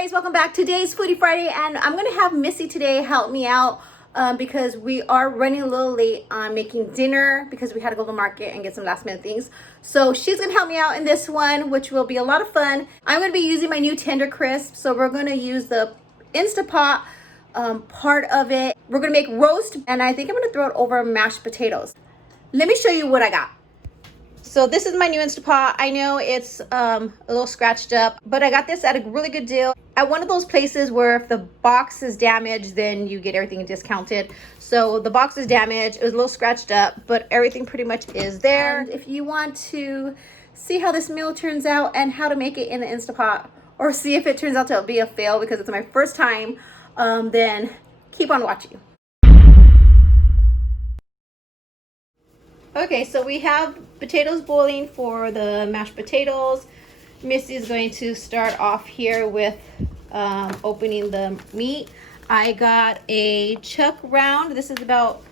guys, welcome back. Today's Foodie Friday, and I'm gonna have Missy today help me out because we are running a little late on making dinner because we had to go to the market and get some last minute things. So she's gonna help me out in this one, which will be a lot of fun. I'm gonna be using my new Tender Crisp, so we're gonna use the Instant-Pot part of it. We're gonna make roast, and I think I'm gonna throw it over mashed potatoes. Let me show you what I got. So this is my new Instant-Pot. I know it's a little scratched up, but I got this at a really good deal at one of those places where if the box is damaged, then you get everything discounted. So the box is damaged. It was a little scratched up, but everything pretty much is there. And if you want to see how this meal turns out and how to make it in the Instant-Pot, or see if it turns out to be a fail because it's my first time, then keep on watching. Okay, so we have potatoes boiling for the mashed potatoes. Missy is going to start off here with opening the meat. I got a chuck round. This is about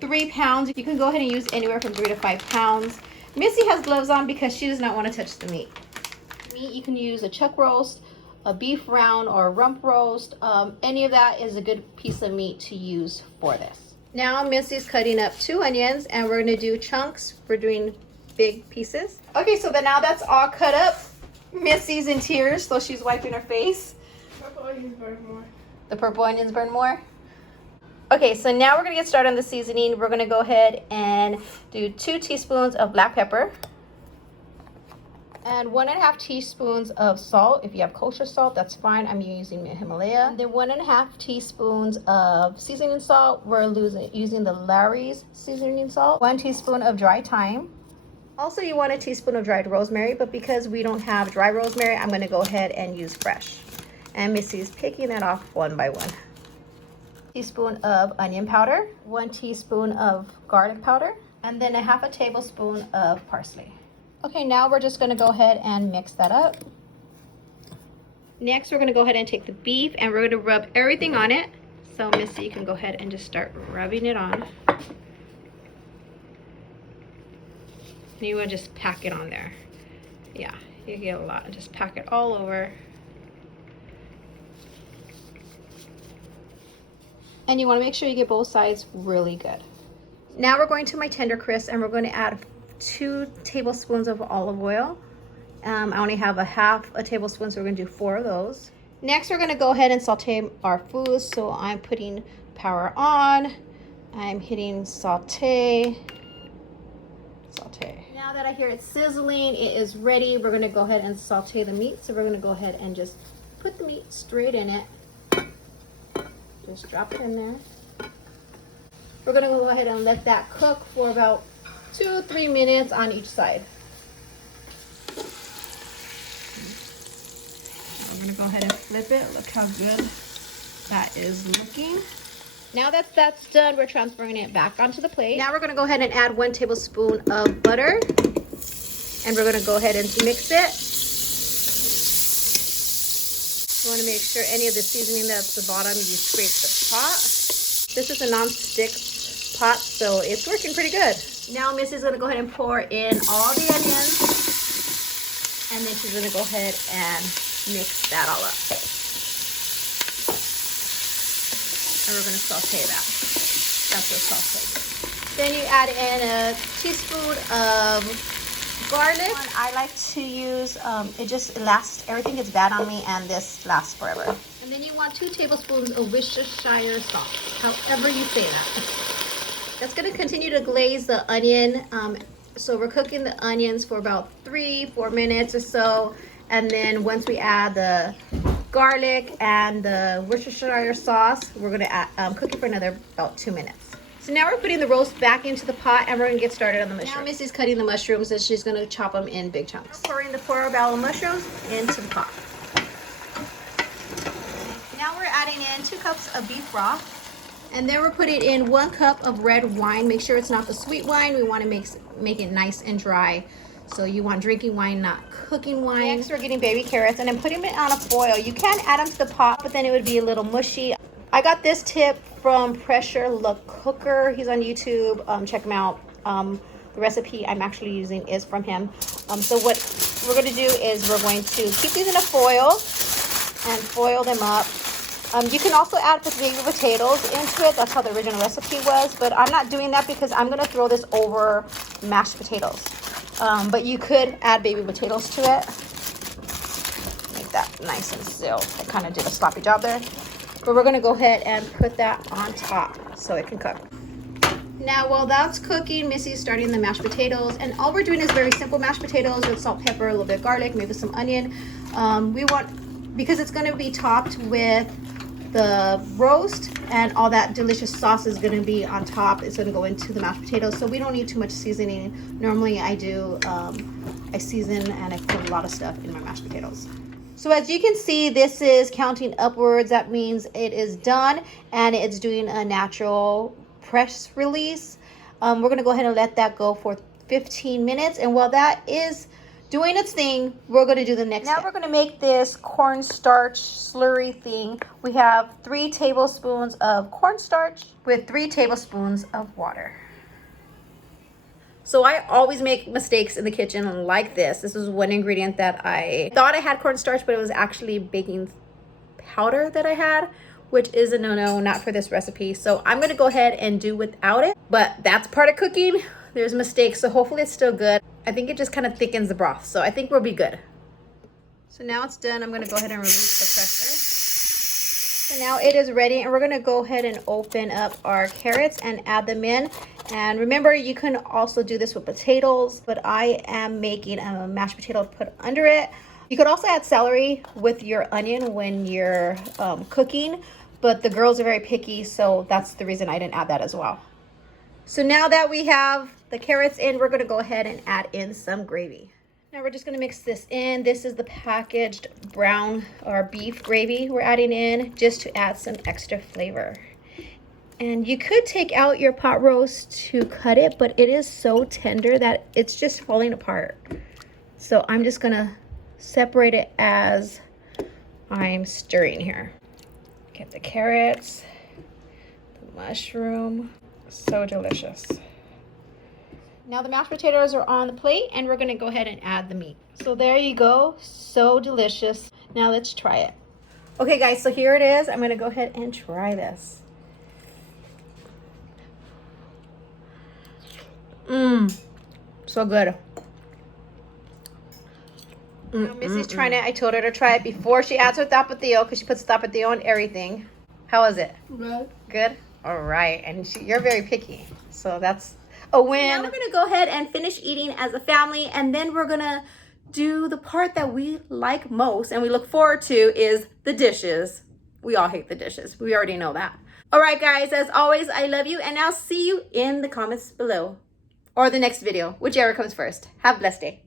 3 pounds. You can go ahead and use anywhere from 3 to 5 pounds. Missy has gloves on because she does not want to touch the meat. You can use a chuck roast, a beef round, or a rump roast. Any of that is a good piece of meat to use for this. Now Missy's cutting up 2 onions, and we're gonna do chunks. We're doing big pieces. Okay, so now that's all cut up. Missy's in tears, so she's wiping her face. Purple onions burn more. The purple onions burn more? Okay, so now we're gonna get started on the seasoning. We're gonna go ahead and do 2 teaspoons of black pepper. And 1.5 teaspoons of salt. If you have kosher salt, that's fine. I'm using Himalaya. And then 1.5 teaspoons of seasoning salt. We're using the Larry's seasoning salt. 1 teaspoon of dry thyme. Also, you want a teaspoon of dried rosemary, but because we don't have dry rosemary, I'm going to go ahead and use fresh. And Missy's picking that off one by one. Teaspoon of onion powder. 1 teaspoon of garlic powder. And then 1/2 tablespoon of parsley. Okay, now we're just going to go ahead and mix that up. Next, we're going to go ahead and take the beef and we're going to rub everything on it. So Missy, you can go ahead and just start rubbing it on. And you want to just pack it on there. Yeah, you get a lot. Just pack it all over. And you want to make sure you get both sides really good. Now we're going to my Tender Crisp and we're going to add 2 tablespoons of olive oil. I only have 1/2 tablespoon, so we're going to do 4 of those. Next, we're going to go ahead and saute our foods. So I'm putting power on. I'm hitting saute. Now that I hear it sizzling, it is ready. We're going to go ahead and saute the meat. So we're going to go ahead and just put the meat straight in it. Just drop it in there. We're going to go ahead and let that cook for about 2-3 minutes on each side. I'm gonna go ahead and flip it. Look how good that is looking. Now that's done, we're transferring it back onto the plate. Now we're gonna go ahead and add 1 tablespoon of butter, and we're gonna go ahead and mix it. You want to make sure any of the seasoning that's at the bottom, you scrape the pot. This is a non-stick pot, so it's working pretty good. Now Missy's gonna go ahead and pour in all the onions, and then she's gonna go ahead and mix that all up. And we're gonna saute that. That's what saute. Then you add in a teaspoon of garlic. I like to use, it just lasts, everything gets bad on me, and this lasts forever. And then you want 2 tablespoons of Worcestershire sauce, however you say that. That's going to continue to glaze the onion. So we're cooking the onions for about 3-4 minutes or so. And then once we add the garlic and the Worcestershire sauce, we're going to cook it for another about 2 minutes. So now we're putting the roast back into the pot and we're going to get started on the mushrooms. Now Missy's cutting the mushrooms and she's going to chop them in big chunks. Pouring the portobello mushrooms into the pot. Now we're adding in 2 cups of beef broth. And then we're putting in 1 cup of red wine. Make sure it's not the sweet wine. We want to make it nice and dry. So you want drinking wine, not cooking wine. Next, we're getting baby carrots and I'm putting it on a foil. You can add them to the pot, but then it would be a little mushy. I got this tip from Pressure Le Cooker. He's on YouTube. Check him out. The recipe I'm actually using is from him. So what we're going to do is we're going to keep these in a foil. and foil them up. You can also add baby potatoes into it. That's how the original recipe was, but I'm not doing that because I'm gonna throw this over mashed potatoes. But you could add baby potatoes to it. Make that nice and still. I kind of did a sloppy job there. But we're gonna go ahead and put that on top so it can cook. Now, while that's cooking, Missy's starting the mashed potatoes, and all we're doing is very simple mashed potatoes with salt, pepper, a little bit of garlic, maybe some onion. Because it's gonna be topped with the roast, and all that delicious sauce is going to be on top. It's going to go into the mashed potatoes, so we don't need too much seasoning. Normally I do I season and I put a lot of stuff in my mashed potatoes. So as you can see, this is counting upwards. That means it is done, and it's doing a natural press release. We're going to go ahead and let that go for 15 minutes, and while that is doing its thing, we're going to do the next step. We're going to make this cornstarch slurry thing. We have 3 tablespoons of cornstarch with 3 tablespoons of water. So I always make mistakes in the kitchen like this. This is one ingredient that I thought I had cornstarch, but it was actually baking powder that I had, which is a no-no, not for this recipe. So I'm going to go ahead and do without it, but that's part of cooking. There's mistakes, so hopefully it's still good. I think it just kind of thickens the broth, so I think we'll be good. So now it's done. I'm going to go ahead and release the pressure. So now it is ready, and we're going to go ahead and open up our carrots and add them in. And remember, you can also do this with potatoes, but I am making a mashed potato to put under it. You could also add celery with your onion when you're cooking, but the girls are very picky, so that's the reason I didn't add that as well. So now that we have the carrots in, we're going to go ahead and add in some gravy. Now we're just going to mix this in. This is the packaged brown or beef gravy we're adding in just to add some extra flavor. And you could take out your pot roast to cut it, but it is so tender that it's just falling apart. So I'm just going to separate it as I'm stirring here. Get the carrots, the mushroom. So delicious. Now the mashed potatoes are on the plate, and we're going to go ahead and add the meat. So there you go. So delicious. Now let's try it. Okay guys, so here it is. I'm going to go ahead and try this. So good. Now Missy's trying it. I told her to try it before she adds her tapatio, because she puts tapatio on everything. How is it? Good. Good? All right. And you're very picky, so that's a win. Now we're going to go ahead and finish eating as a family, and then we're going to do the part that we like most and we look forward to is the dishes. We all hate the dishes. We already know that. All right, guys, as always, I love you, and I'll see you in the comments below or the next video, whichever comes first. Have a blessed day.